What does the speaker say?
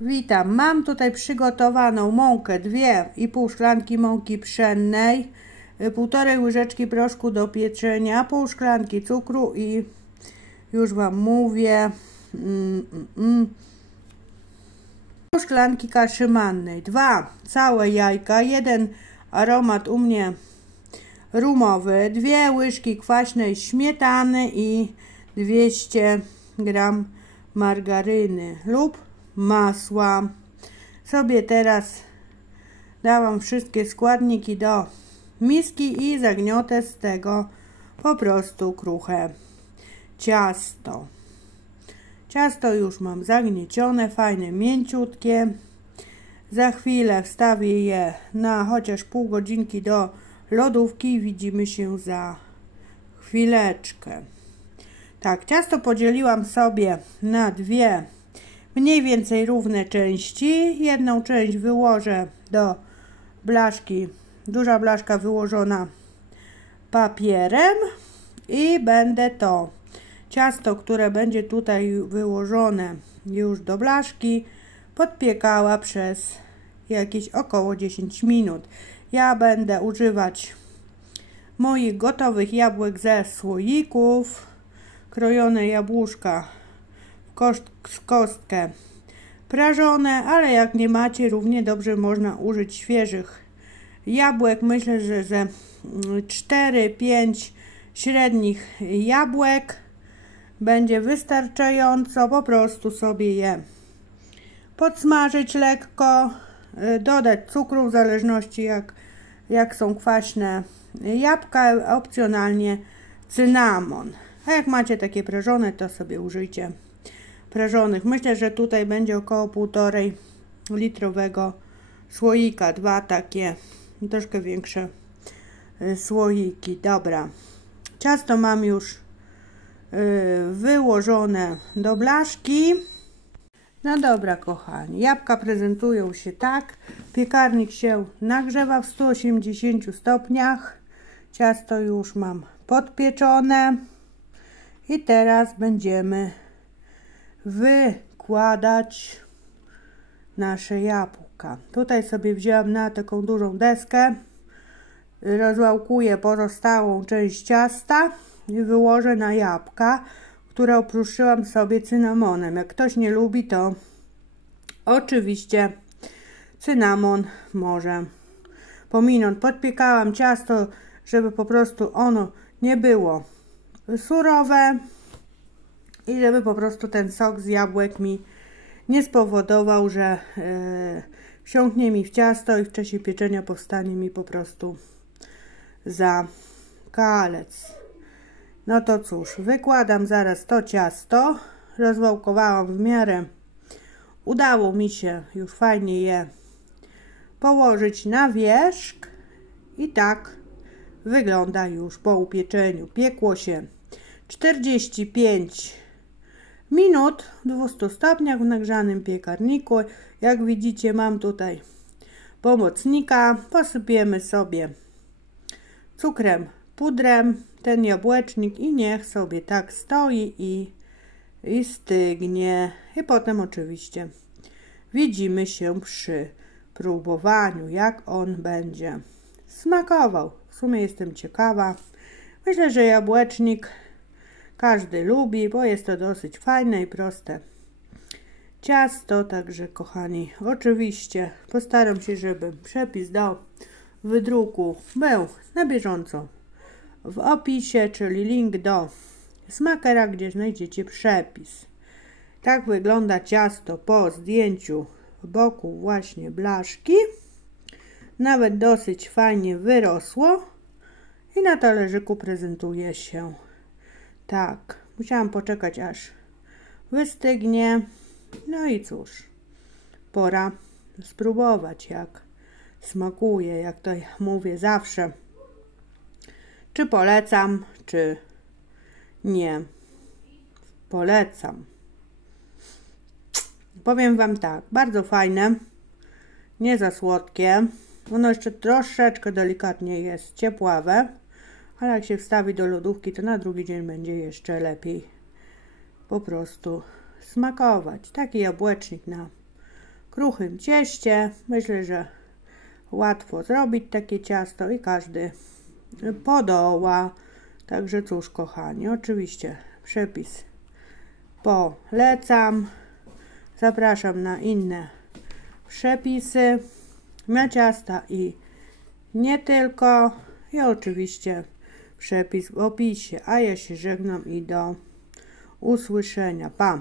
Witam. Mam tutaj przygotowaną mąkę, 2,5 szklanki mąki pszennej, 1,5 łyżeczki proszku do pieczenia, pół szklanki cukru i już Wam mówię, pół szklanki kaszy mannej, 2 całe jajka, 1 aromat u mnie rumowy, 2 łyżki kwaśnej śmietany i 200 g margaryny lub masła. Sobie teraz dałam wszystkie składniki do miski i zagniotę z tego po prostu kruche ciasto. Ciasto już mam zagniecione, fajne, mięciutkie. Za chwilę wstawię je na chociaż pół godzinki do lodówki i widzimy się za chwileczkę. Tak, ciasto podzieliłam sobie na dwie mniej więcej równe części. Jedną część wyłożę do blaszki, duża blaszka wyłożona papierem i będę to ciasto, które będzie tutaj wyłożone już do blaszki, podpiekała przez jakieś około 10 minut. Ja będę używać moich gotowych jabłek ze słoików, krojone jabłuszka w kostkę prażone, ale jak nie macie, równie dobrze można użyć świeżych jabłek. Myślę, że ze 4-5 średnich jabłek będzie wystarczająco. Po prostu sobie je podsmażyć lekko, dodać cukru w zależności jak są kwaśne jabłka, opcjonalnie cynamon. A jak macie takie prażone, to sobie użyjcie prażonych. Myślę, że tutaj będzie około 1,5 litrowego słoika, 2 takie troszkę większe słoiki. Dobra, ciasto mam już wyłożone do blaszki. No dobra, kochani, jabłka prezentują się tak. Piekarnik się nagrzewa w 180 stopniach. Ciasto już mam podpieczone i teraz będziemy wykładać nasze jabłka. Tutaj sobie wzięłam na taką dużą deskę, rozwałkuję pozostałą część ciasta i wyłożę na jabłka, które opruszyłam sobie cynamonem. Jak ktoś nie lubi, to oczywiście cynamon może pominąć. Podpiekałam ciasto, żeby po prostu ono nie było surowe i żeby po prostu ten sok z jabłek mi nie spowodował, że wsiąknie mi w ciasto i w czasie pieczenia powstanie mi po prostu za kalec. No to cóż, wykładam zaraz to ciasto. Rozwałkowałam w miarę. Udało mi się już fajnie je położyć na wierzch i tak wygląda już po upieczeniu. Piekło się 45 minut w 200 stopniach w nagrzanym piekarniku. Jak widzicie, mam tutaj pomocnika. Posypiemy sobie cukrem, pudrem ten jabłecznik i niech sobie tak stoi i stygnie. I potem oczywiście widzimy się przy próbowaniu, jak on będzie smakował. W sumie jestem ciekawa. Myślę, że jabłecznik każdy lubi, bo jest to dosyć fajne i proste ciasto. Także kochani, oczywiście postaram się, żeby przepis do wydruku był na bieżąco w opisie, czyli link do smakera, gdzie znajdziecie przepis. Tak wygląda ciasto po zdjęciu boku właśnie blaszki. Nawet dosyć fajnie wyrosło i na talerzyku prezentuje się tak. Musiałam poczekać, aż wystygnie. No i cóż, pora spróbować, jak smakuje, jak to mówię zawsze. Czy polecam, czy nie polecam. Powiem Wam tak, bardzo fajne, nie za słodkie. Ono jeszcze troszeczkę delikatnie jest ciepławe, ale jak się wstawi do lodówki, to na drugi dzień będzie jeszcze lepiej po prostu smakować. Taki jabłecznik na kruchym cieście. Myślę, że łatwo zrobić takie ciasto i każdy podoła. Także cóż, kochani, oczywiście przepis polecam. Zapraszam na inne przepisy, na ciasta i nie tylko. I oczywiście przepis w opisie. A ja się żegnam i do usłyszenia. Pa!